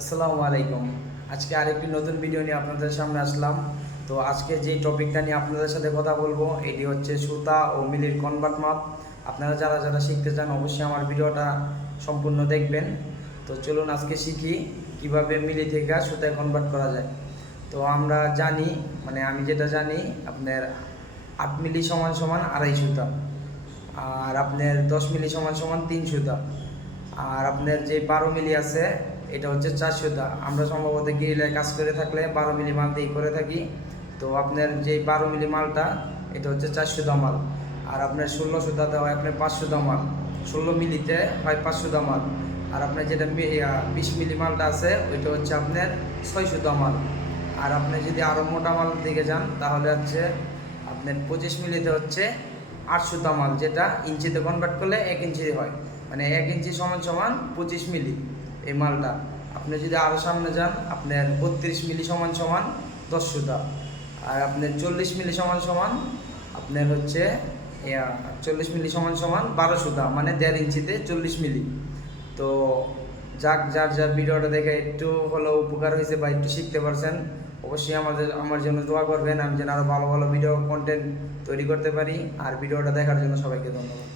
আসসালামু আলাইকুম। আজকে আরেকটি নতুন ভিডিও নিয়ে আপনাদের সামনে আসলাম। তো আজকে যে টপিকটা নিয়ে আপনাদের সাথে কথা বলব, এটি হচ্ছে সুতা ও মিলির কনভার্ট মাপ। আপনারা যারা যারা শিখতে চান, অবশ্যই আমার ভিডিওটা সম্পূর্ণ দেখবেন। তো চলুন আজকে শিখি কীভাবে মিলি থেকে সুতায় কনভার্ট করা যায়। তো আমরা জানি মানে আমি যেটা জানি, আপনার আট মিলি সমান সমান আড়াই সুতা, আর আপনার দশ মিলি সমান সমান তিন সুতা, আর আপনার যে বারো মিলি আছে এটা হচ্ছে চার সুতা। আমরা সম্ভবত গিরিলে কাজ করে থাকলে বারো মিলি মাল দিয়ে করে থাকি। তো আপনার যে বারো মিলি মালটা, এটা হচ্ছে চারশো সুতা মাল। আর আপনার ষোলো সুতাতে হয় আপনার পাঁচশো সুতা মাল। ষোলো মিলিতে হয় পাঁচশো সুতা মাল। আর আপনার যেটা বিশ মিলি মালটা আছে, ওইটা হচ্ছে আপনার ছয়শো সুতা মাল। আর আপনি যদি আরও মোটা মাল দিকে যান, তাহলে হচ্ছে আপনার পঁচিশ মিলিতে হচ্ছে আটশো মাল, যেটা ইঞ্চিতে কনভার্ট করলে এক ইঞ্চি হয়। মানে এক ইঞ্চি সমান সমান পঁচিশ মিলি। এই মালটা। আপনি যদি আরও সামনে যান, আপনার বত্রিশ মিলি সমান সমান দশ সুতা। আর আপনার চল্লিশ মিলি সমান সমান আপনার হচ্ছে চল্লিশ মিলি সমান সমান বারো সুতা মানে দেড় ইঞ্চিতে চল্লিশ মিলি। তো যাক, যার যার ভিডিওটা দেখে একটু হলেও উপকার হয়েছে বা একটু শিখতে পারছেন, অবশ্যই আমাদের, আমার জন্য দোয়া করবেন, আমি যেন আরও ভালো ভালো ভিডিও কন্টেন্ট তৈরি করতে পারি। আর ভিডিওটা দেখার জন্য সবাইকে ধন্যবাদ।